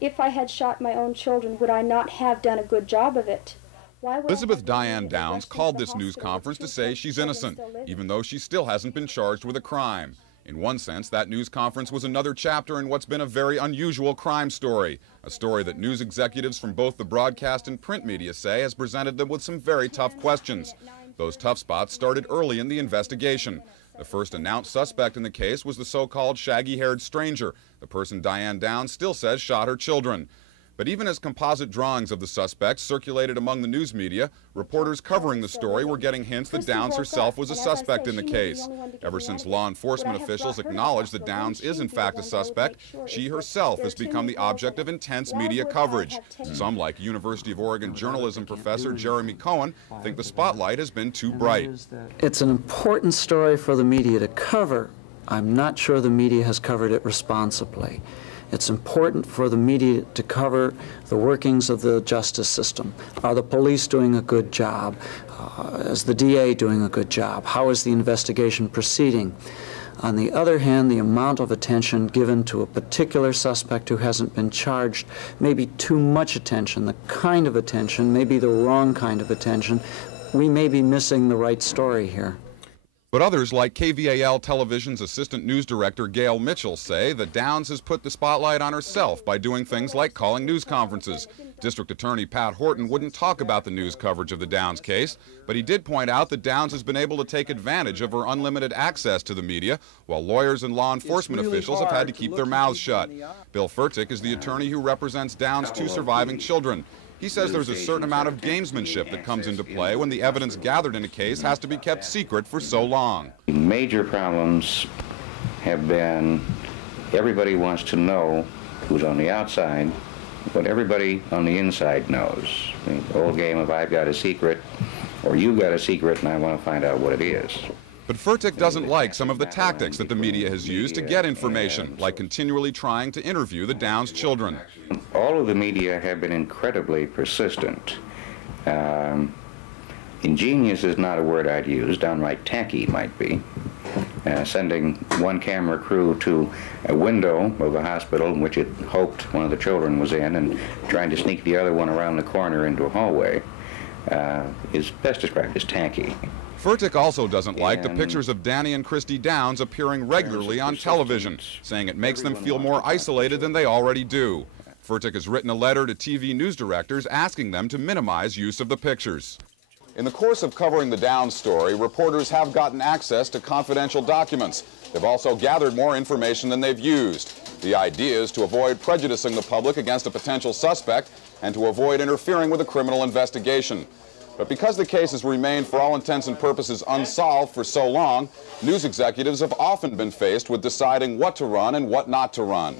If I had shot my own children, would I not have done a good job of it? Elizabeth Diane Downs called this news conference to say she's innocent, even though she still hasn't been charged with a crime. In one sense, that news conference was another chapter in what's been a very unusual crime story, a story that news executives from both the broadcast and print media say has presented them with some very tough questions. Those tough spots started early in the investigation. The first announced suspect in the case was the so-called shaggy-haired stranger, the person Diane Downs still says shot her children. But even as composite drawings of the suspects circulated among the news media, reporters covering the story were getting hints that Downs herself was a suspect in the case. Ever since law enforcement officials acknowledged that Downs is in fact a suspect, she herself has become the object of intense media coverage. Some, like University of Oregon journalism professor Jeremy Cohen, think the spotlight has been too bright. It's an important story for the media to cover. I'm not sure the media has covered it responsibly. It's important for the media to cover the workings of the justice system. Are the police doing a good job? Is the DA doing a good job? How is the investigation proceeding? On the other hand, the amount of attention given to a particular suspect who hasn't been charged may be too much attention. The kind of attention may be the wrong kind of attention. We may be missing the right story here. But others, like KVAL Television's assistant news director Gail Mitchell, say that Downs has put the spotlight on herself by doing things like calling news conferences. District Attorney Pat Horton wouldn't talk about the news coverage of the Downs case, but he did point out that Downs has been able to take advantage of her unlimited access to the media, while lawyers and law enforcement officials have had to keep their mouths shut. Bill Furtick is the attorney who represents Downs' two surviving children. He says there's a certain amount of gamesmanship that comes into play when the evidence gathered in a case has to be kept secret for so long. Major problems have been everybody wants to know who's on the outside what everybody on the inside knows. The old game of I've got a secret or you've got a secret and I want to find out what it is. But Furtick doesn't like some of the tactics that the media has used to get information, like continually trying to interview the Downs children. All of the media have been incredibly persistent. Ingenious is not a word I'd use, downright tacky might be. Sending one camera crew to a window of a hospital in which it hoped one of the children was in and trying to sneak the other one around the corner into a hallway is best described as tacky. Furtick also doesn't like the pictures of Danny and Christy Downs appearing regularly on television, saying it makes them feel more isolated than they already do. Furtick has written a letter to TV news directors asking them to minimize use of the pictures. In the course of covering the Downs story, reporters have gotten access to confidential documents. They've also gathered more information than they've used. The idea is to avoid prejudicing the public against a potential suspect and to avoid interfering with a criminal investigation. But because the case has remained, for all intents and purposes, unsolved for so long, news executives have often been faced with deciding what to run and what not to run.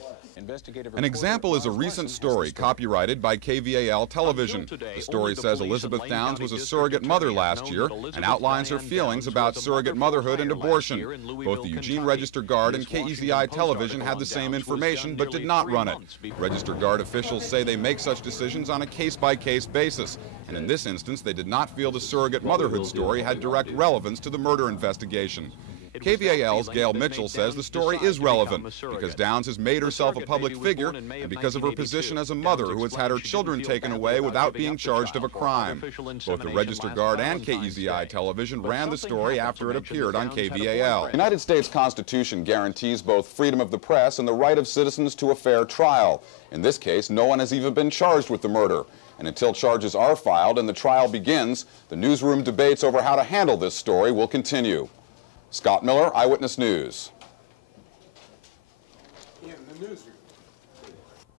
An example is a recent story copyrighted by KVAL Television. The story says Elizabeth Downs was a surrogate mother last year and outlines her feelings about surrogate motherhood and abortion. Both the Eugene Register Guard and KEZI Television had the same information but did not run it. Register Guard officials say they make such decisions on a case-by-case basis, and in this instance they did not feel the surrogate motherhood story had direct relevance to the murder investigation. KVAL's Gail Mitchell says the story is relevant because Downs has made herself a public figure and because of her position as a mother who has had her children taken away without being charged of a crime. Both the Register Guard and KEZI Television ran the story after it appeared on KVAL. The United States Constitution guarantees both freedom of the press and the right of citizens to a fair trial. In this case, no one has even been charged with the murder. And until charges are filed and the trial begins, the newsroom debates over how to handle this story will continue. Scott Miller, Eyewitness News. In the news